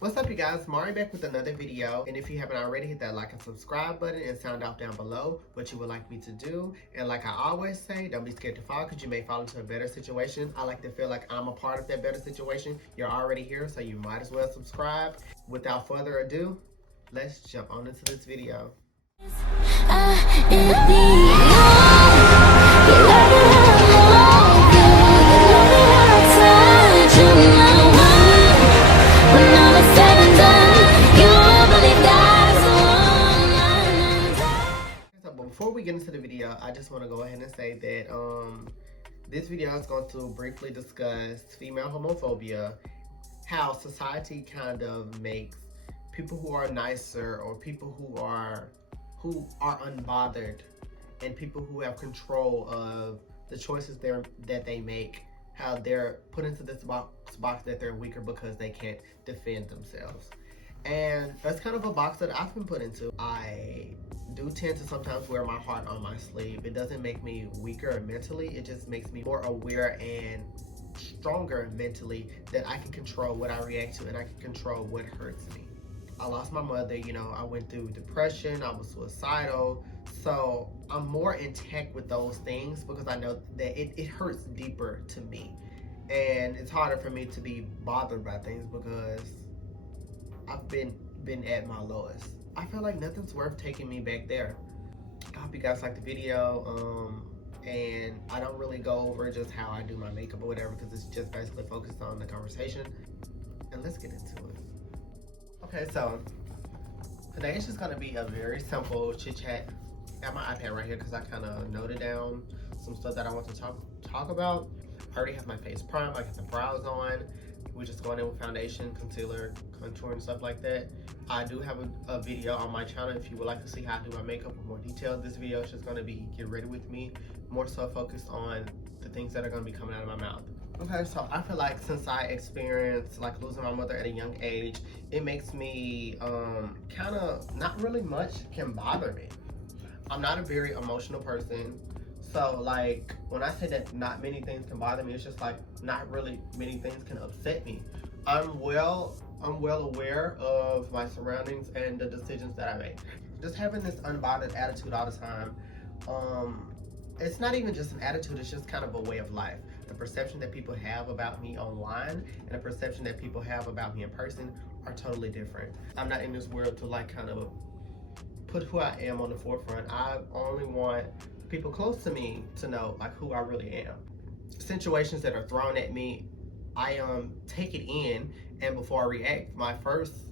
What's up, you guys? Mari back with another video, and if you haven't already, hit that like and subscribe button and sound off down below what you would like me to do. And like I always say, don't be scared to fall, because you may fall into a better situation. I like to feel like I'm a part of that better situation. You're already here, so you might as well subscribe. Without further ado, let's jump on into this video. Before we get into the video, I just want to go ahead and say that this video is going to briefly discuss female homophobia, how society kind of makes people who are nicer or people who are unbothered and people who have control of the choices that they make, how they're put into this box that they're weaker because they can't defend themselves. And that's kind of a box that I've been put into. I do tend to sometimes wear my heart on my sleeve. It doesn't make me weaker mentally, it just makes me more aware and stronger mentally, that I can control what I react to and I can control what hurts me. I lost my mother, I went through depression, I was suicidal, so I'm more intact with those things because I know that it hurts deeper to me. And it's harder for me to be bothered by things because I've been at my lowest. I feel like nothing's worth taking me back there. I hope you guys like the video, and I don't really go over just how I do my makeup or whatever because it's just basically focused on the conversation. And let's get into it. Okay, so today is just gonna be a very simple chit chat. I have my iPad right here because I kind of noted down some stuff that I want to talk about. I already have my face primed, I got the brows on. We're just going in with foundation, concealer, contour, and stuff like that. I do have a video on my channel if you would like to see how I do my makeup in more detail. This video is just going to be get ready with me, more so focused on the things that are going to be coming out of my mouth. Okay, so I feel like since I experienced like losing my mother at a young age, it makes me kind of not really much can bother me. I'm not a very emotional person. So like when I say that not many things can bother me, it's just like not really many things can upset me. I'm well aware of my surroundings and the decisions that I make. Just having this unbothered attitude all the time, it's not even just an attitude, it's just kind of a way of life. The perception that people have about me online and the perception that people have about me in person are totally different. I'm not in this world to like kind of put who I am on the forefront. I only want people close to me to know like who I really am. Situations that are thrown at me, I take it in, and before I react, my first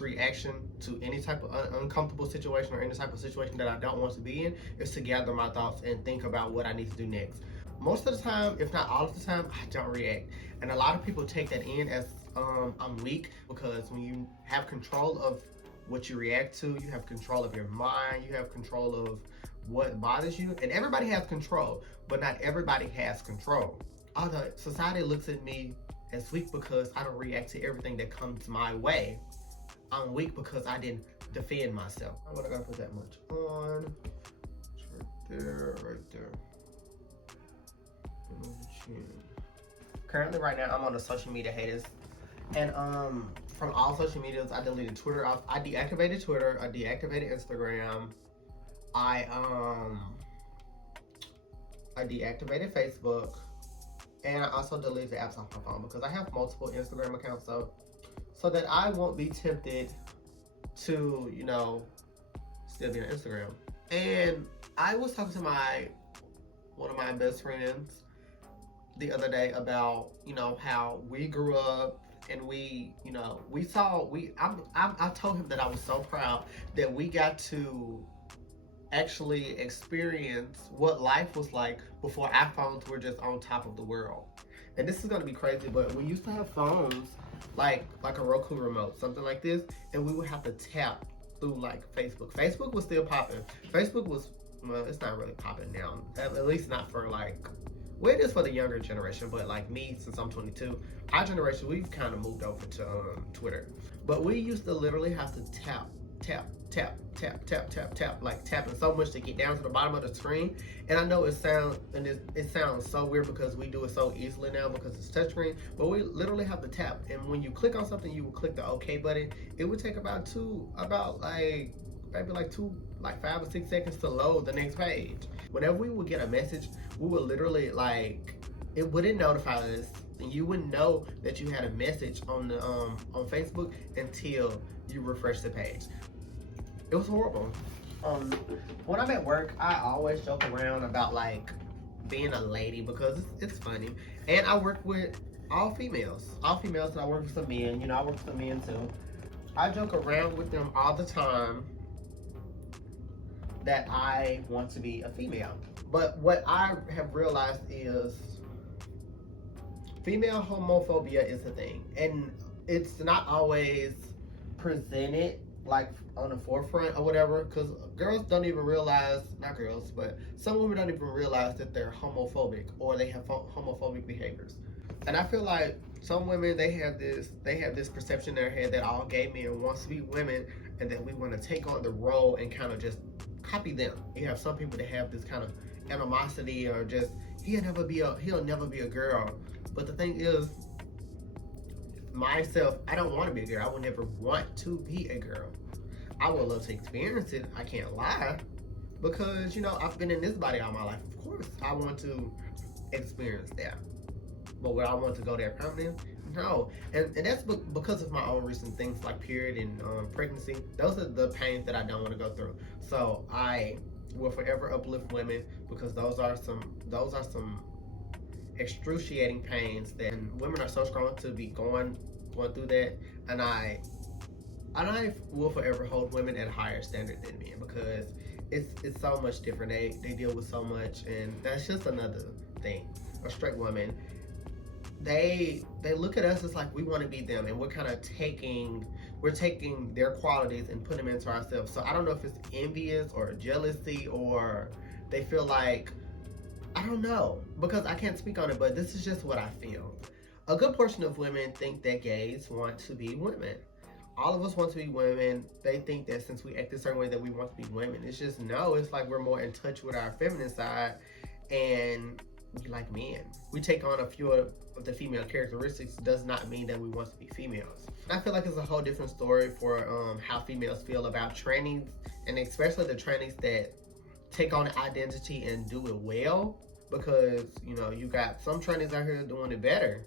reaction to any type of uncomfortable situation or any type of situation that I don't want to be in is to gather my thoughts and think about what I need to do next. Most of the time, if not all of the time, I don't react. And a lot of people take that in as I'm weak, because when you have control of what you react to, you have control of your mind, you have control of what bothers you, and everybody has control, but not everybody has control. Although society looks at me as weak because I don't react to everything that comes my way, I'm weak because I didn't defend myself. I'm not gonna put that much on. It's right there, right there. Currently, right now, I'm on the social media haters, and from all social medias, I deleted Twitter. I deactivated Twitter. I deactivated Instagram. I deactivated Facebook, and I also deleted the apps off my phone because I have multiple Instagram accounts, so that I won't be tempted to, still be on Instagram. And I was talking to one of my best friends the other day about, how we grew up and I told him that I was so proud that we got to actually experience what life was like before our phones were just on top of the world. And this is gonna be crazy, but we used to have phones like a Roku remote, something like this, and we would have to tap through like Facebook. Facebook was still popping. Facebook was, well, it's not really popping now, at least not for well, it is for the younger generation, but like me, since I'm 22, our generation, we've kind of moved over to Twitter. But we used to literally have to tap tap, tap, tap, tap, tap, tap, like tapping so much to get down to the bottom of the screen. And I know it sounds so weird because we do it so easily now because it's touchscreen, but we literally have to tap. And when you click on something, you will click the OK button. It would take about like 5 or 6 seconds to load the next page. Whenever we would get a message, we would literally it wouldn't notify us, and you wouldn't know that you had a message on the on Facebook until you refresh the page. It was horrible. When I'm at work, I always joke around about being a lady because it's funny, and I work with all females, and I work with some men. I work with some men too. I joke around with them all the time that I want to be a female. But what I have realized is female homophobia is a thing. And it's not always presented on the forefront or whatever, because girls don't even realize, not girls, but some women don't even realize that they're homophobic or they have homophobic behaviors. And I feel like some women, they have this perception in their head that all gay men wants to be women and that we want to take on the role and kind of just copy them. You have some people that have this kind of animosity or just he'll never be a girl. But the thing is, myself, I don't want to be a girl. I would never want to be a girl. I would love to experience it, I can't lie, because I've been in this body all my life. Of course I want to experience that, but would I want to go there permanently? No. And that's because of my own recent things like period and pregnancy. Those are the pains that I don't want to go through. So I will forever uplift women because those are some excruciating pains that women are so strong to be going through that. And I will forever hold women at a higher standard than men because it's so much different. They deal with so much, and that's just another thing. A straight woman, they look at us as like we want to be them, and we're taking their qualities and putting them into ourselves. So I don't know if it's envious or jealousy or they feel like, I don't know, because I can't speak on it, but this is just what I feel. A good portion of women think that gays want to be women. All of us want to be women. They think that since we act a certain way that we want to be women. It's just no, it's like we're more in touch with our feminine side and we like men. We take on a few of the female characteristics does not mean that we want to be females. I feel like it's a whole different story for how females feel about trannies, and especially the trannies that take on an identity and do it well, because you got some trannies out here doing it better.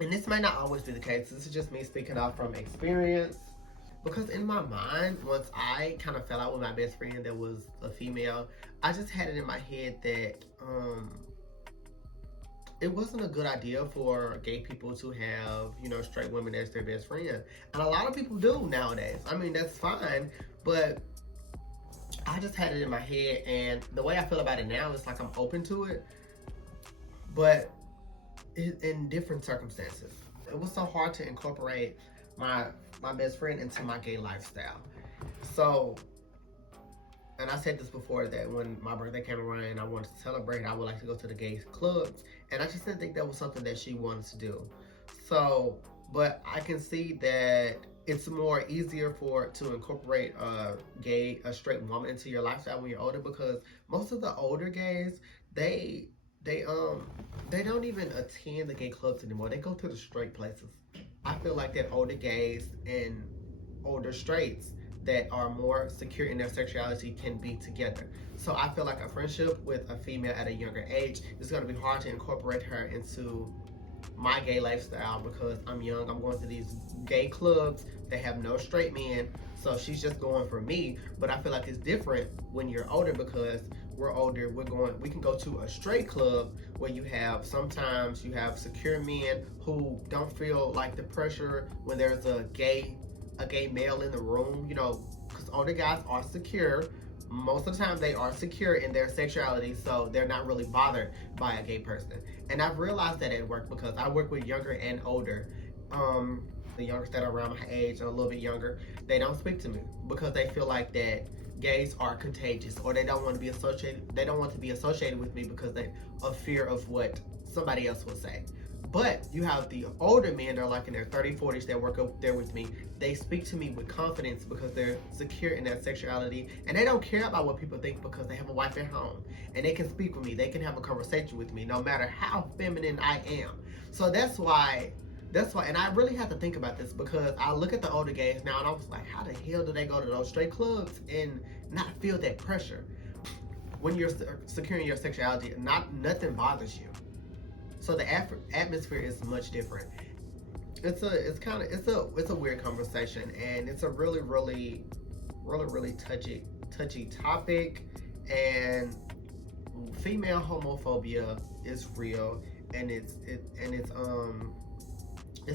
And this might not always be the case. This is just me speaking out from experience. Because in my mind, once I kind of fell out with my best friend that was a female, I just had it in my head that it wasn't a good idea for gay people to have, straight women as their best friend. And a lot of people do nowadays. I mean, that's fine, but I just had it in my head, and the way I feel about it now is like I'm open to it, but in different circumstances. It was so hard to incorporate my best friend into my gay lifestyle. So, and I said this before, that when my birthday came around and I wanted to celebrate, I would like to go to the gay clubs, and I just didn't think that was something that she wanted to do. So, but I can see that it's more easier to incorporate a straight woman into your lifestyle when you're older, because most of the older gays, they don't even attend the gay clubs anymore. They go to the straight places. I feel like that older gays and older straights that are more secure in their sexuality can be together. So I feel like a friendship with a female at a younger age is going to be hard to incorporate her into my gay lifestyle because I'm young. I'm going to these gay clubs that have no straight men, so she's just going for me. But I feel like it's different when you're older, because we're older, we can go to a straight club where sometimes you have secure men who don't feel like the pressure when there's a gay male in the room, because older guys are secure. Most of the time they are secure in their sexuality, so they're not really bothered by a gay person. And I've realized that at work, because I work with younger and older. The youngers that are around my age and a little bit younger, they don't speak to me because they feel like that gays are contagious, or they don't want to be associated with me because of fear of what somebody else will say. But you have the older men that are like in their 30s, 40s that work up there with me. They speak to me with confidence because they're secure in their sexuality, and they don't care about what people think because they have a wife at home, and they can speak with me. They can have a conversation with me no matter how feminine I am. So that's why, and I really have to think about this because I look at the older gays now and I was like, how the hell do they go to those straight clubs and not feel that pressure? When you're securing your sexuality, nothing bothers you. So the atmosphere is much different. It's a weird conversation, and it's a really touchy topic. And female homophobia is real, and it's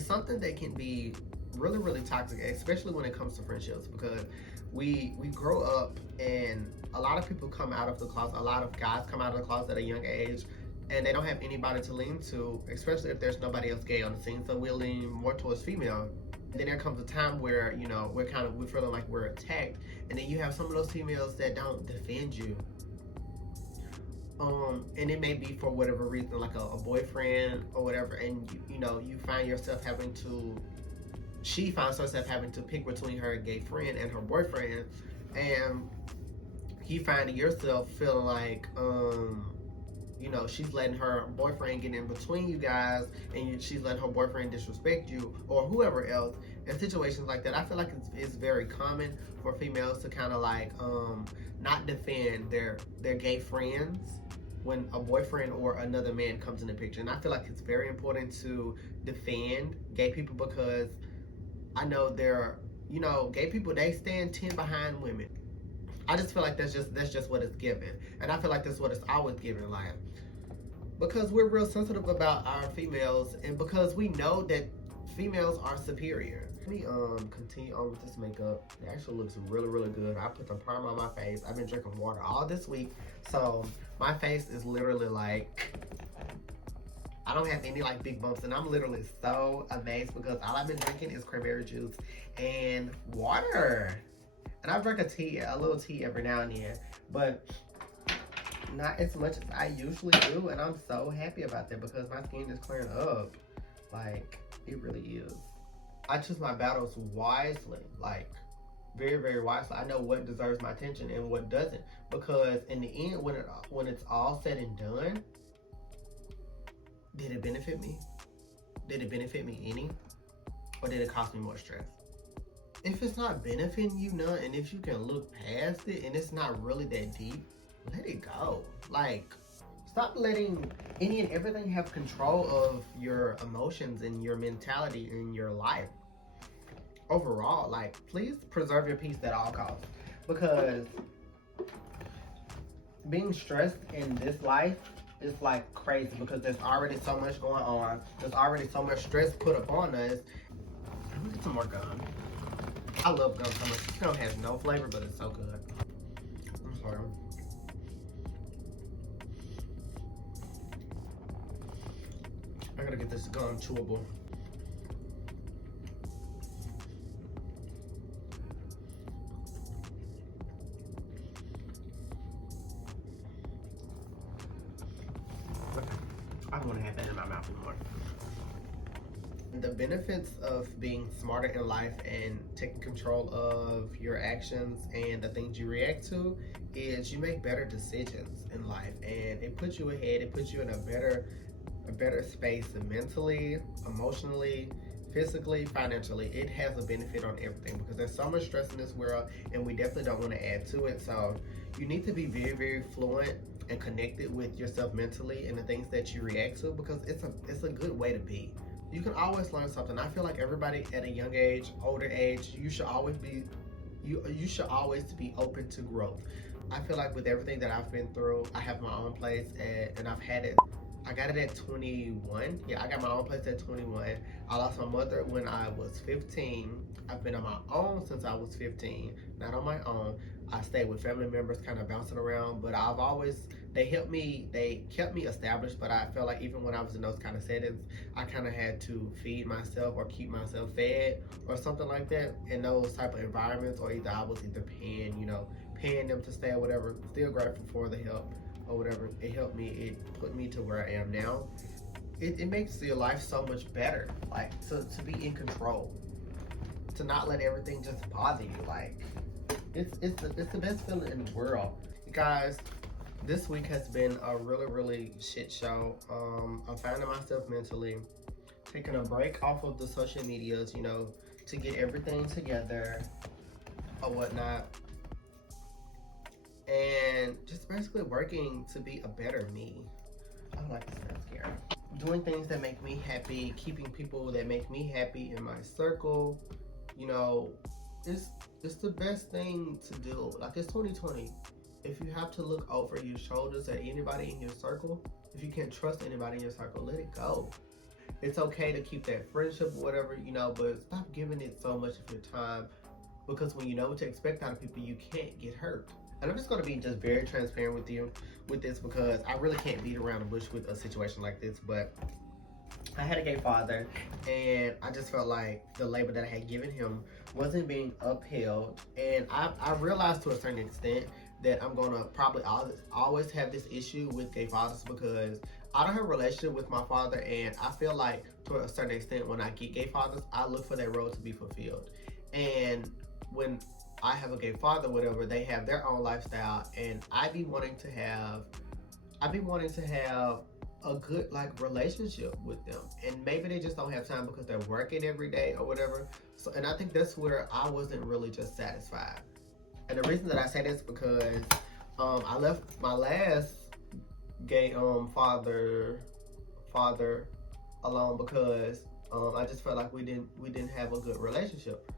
something that can be really toxic, especially when it comes to friendships, because we grow up and a lot of people come out of the closet. A lot of guys come out of the closet at a young age, and they don't have anybody to lean to, especially if there's nobody else gay on the scene. So we'll lean more towards female. And then there comes a time where we're feeling like we're attacked, and then you have some of those females that don't defend you. And it may be for whatever reason, like a boyfriend or whatever, and you find yourself having to. She finds herself having to pick between her gay friend and her boyfriend, and you find yourself feeling like she's letting her boyfriend get in between you guys, and she's letting her boyfriend disrespect you or whoever else. In situations like that, I feel like it's very common for females to kind of like not defend their gay friends when a boyfriend or another man comes in the picture. And I feel like it's very important to defend gay people because I know gay people, they stand 10 behind women. I just feel like that's just what it's given, and I feel like that's what it's always given, like, because we're real sensitive about our females, and because we know that females are superior. Let me continue on with this makeup. It actually looks really good. I put the primer on my face. I've been drinking water all this week, so my face is literally like, I don't have any like big bumps, and I'm literally so amazed because all I've been drinking is cranberry juice and water. And I drink a little tea every now and then, but not as much as I usually do. And I'm so happy about that because my skin is clearing up. Like, it really is. I choose my battles wisely, like very wisely. I know what deserves my attention and what doesn't, because in the end, when it's all said and done, did it benefit me? Did it benefit me any? Or did it cost me more stress? If it's not benefiting you none, and if you can look past it and it's not really that deep, let it go. Like, stop letting any and everything have control of your emotions and your mentality in your life. Overall, like, please preserve your peace at all costs, because being stressed in this life is like crazy, because there's already so much going on. There's already so much stress put upon us. Let me get some more gum. I love gum so much. This gum has no flavor, but it's so good. I'm sorry. I gotta get this gum chewable. I don't want to have that in my mouth anymore. The benefits of being smarter in life and taking control of your actions and the things you react to is you make better decisions in life, and it puts you ahead. It puts you in a better space mentally, emotionally, physically, financially. It has a benefit on everything because there's so much stress in this world, and we definitely don't want to add to it. So you need to be very fluent and connected with yourself mentally and the things that you react to, because it's a good way to be. You can always learn something. I feel like everybody at a young age, older age, you should always be open to growth. I feel like with everything that I've been through, I have my own place, and I've had it. I got it at 21. Yeah, I got my own place at 21. I lost my mother when I was 15. I've been on my own since I was 15, not on my own. I stayed with family members, kind of bouncing around, but they kept me established. But I felt like even when I was in those kind of settings, I kind of had to feed myself or keep myself fed or something like that in those type of environments, or either I was paying them to stay or whatever. Still grateful for the help or whatever. It helped me. It put me to where I am now. it makes your life so much better. Like to be in control, to not let everything just bother you. Like it's the best feeling in the world. Guys, this week has been a really shit show. I'm finding myself mentally taking a break off of the social medias, to get everything together or whatnot, and just basically working to be a better me. I don't like this mascara. Doing things that make me happy, keeping people that make me happy in my circle. It's the best thing to do. Like, it's 2020. If you have to look over your shoulders at anybody in your circle, if you can't trust anybody in your circle, let it go. It's okay to keep that friendship or whatever, but stop giving it so much of your time, because when you know what to expect out of people, you can't get hurt. And I'm just going to be just very transparent with you with this, because I really can't beat around the bush with a situation like this. But I had a gay father, and I just felt like the label that I had given him wasn't being upheld. And I realized to a certain extent that I'm going to probably always have this issue with gay fathers, because I don't have a relationship with my father, and I feel like to a certain extent when I get gay fathers, I look for that role to be fulfilled. And when I have a gay father, whatever, they have their own lifestyle, and I be wanting to have a good relationship with them, and maybe they just don't have time because they're working every day or whatever. So, and I think that's where I wasn't really just satisfied. And the reason that I say this because I left my last gay father alone, because I just felt like we didn't have a good relationship.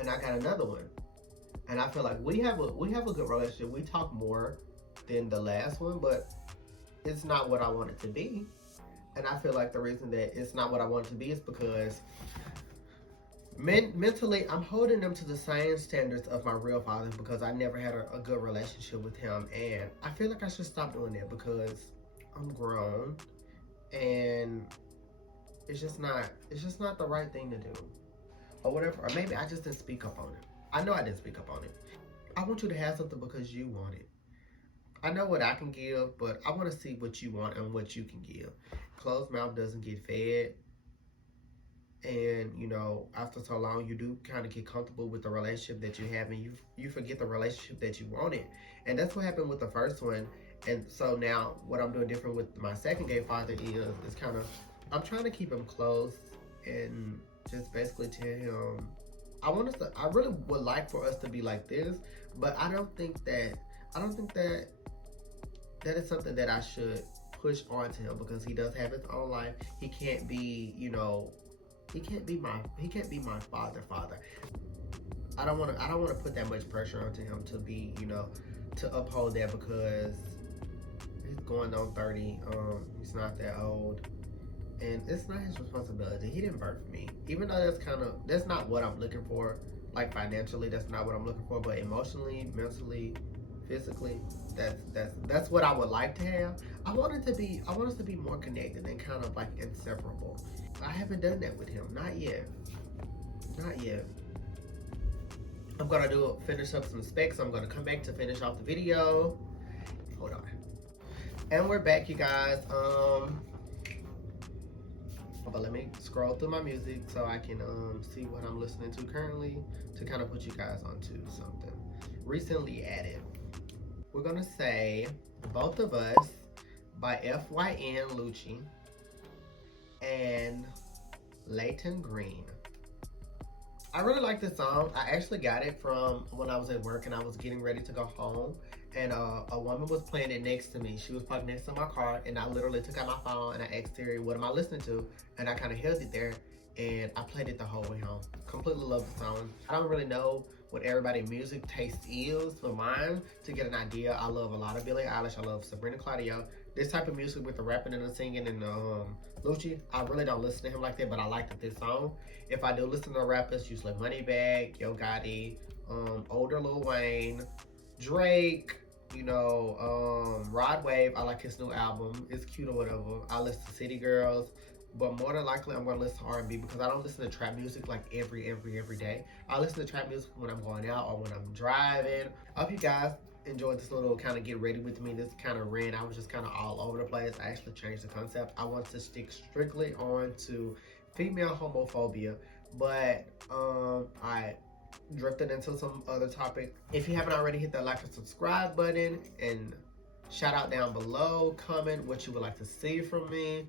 And I got another one, and I feel like we have a good relationship. We talk more than the last one, but it's not what I want it to be. And I feel like the reason that it's not what I want it to be is because mentally I'm holding them to the same standards of my real father, because I never had a good relationship with him. And I feel like I should stop doing that, because I'm grown, and it's just not the right thing to do, or whatever. Or maybe I just didn't speak up on it. I know I didn't speak up on it. I want you to have something because you want it. I know what I can give, but I want to see what you want and what you can give. Closed mouth doesn't get fed. And, after so long, you do kind of get comfortable with the relationship that you have, and you forget the relationship that you wanted. And that's what happened with the first one. And so now what I'm doing different with my second gay father is kind of, I'm trying to keep him close and just basically tell him, I really would like for us to be like this, but I don't think that is something that I should push onto him, because he does have his own life. He can't be, he can't be my father. I don't want to put that much pressure onto him to be, to uphold that, because he's going on 30. He's not that old, and it's not his responsibility. He didn't birth me, even though that's not what I'm looking for. Like, financially, that's not what I'm looking for, but emotionally, mentally, physically, that's what I would like to have. I want us to be more connected and kind of like inseparable. I haven't done that with him, not yet. I'm gonna finish up some specs. I'm gonna come back to finish off the video. Hold on. And we're back, you guys. But let me scroll through my music so I can see what I'm listening to currently, to kind of put you guys onto something recently added. We're gonna say Both of Us by FYN Lucci and Leighton Green. I really like this song. I actually got it from when I was at work and I was getting ready to go home, and a woman was playing it next to me. She was parked next to my car, and I literally took out my phone and I asked her, what am I listening to? And I kind of held it there, and I played it the whole way home. Completely love the song. I don't really know what everybody's music taste is. For mine, to get an idea, I love a lot of Billie Eilish. I love Sabrina Claudio. This type of music with the rapping and the singing and Lucci, I really don't listen to him like that, but I liked this song. If I do listen to rappers, usually Moneybagg, Yo Gotti, older Lil Wayne, Drake, Rod Wave. I like his new album. It's cute or whatever. I listen to City Girls, but more than likely I'm gonna listen to R&B, because I don't listen to trap music like every day. I listen to trap music when I'm going out or when I'm driving. I hope you guys enjoyed this little kind of get ready with me, this kind of rant. I was just kind of all over the place. I actually changed the concept. I want to stick strictly on to female homophobia, but I drifted into some other topic. If you haven't already, hit that like and subscribe button, and shout out down below, comment what you would like to see from me.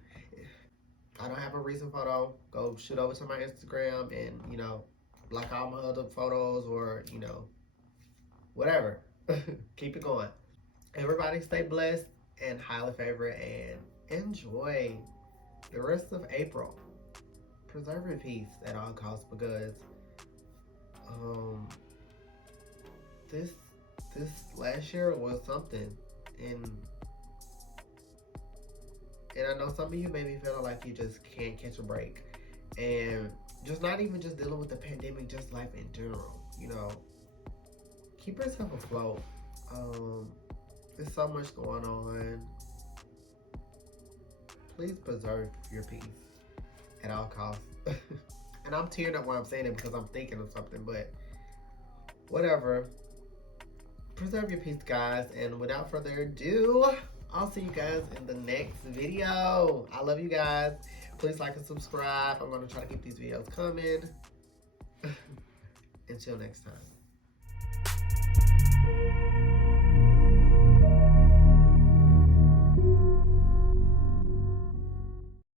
I don't have a recent photo. Go shoot over to my Instagram and, you know, like all my other photos, or, you know, whatever. Keep it going. Everybody stay blessed and highly favored, and enjoy the rest of April. Preserve your peace at all costs, because this last year was something, and I know some of you may be feeling like you just can't catch a break, and just not even just dealing with the pandemic, just life in general. You know, keep yourself afloat. There's so much going on. Please preserve your peace at all costs. And I'm tearing up while I'm saying it because I'm thinking of something, but whatever. Preserve your peace, guys. And without further ado, I'll see you guys in the next video. I love you guys. Please like and subscribe. I'm going to try to keep these videos coming. Until next time.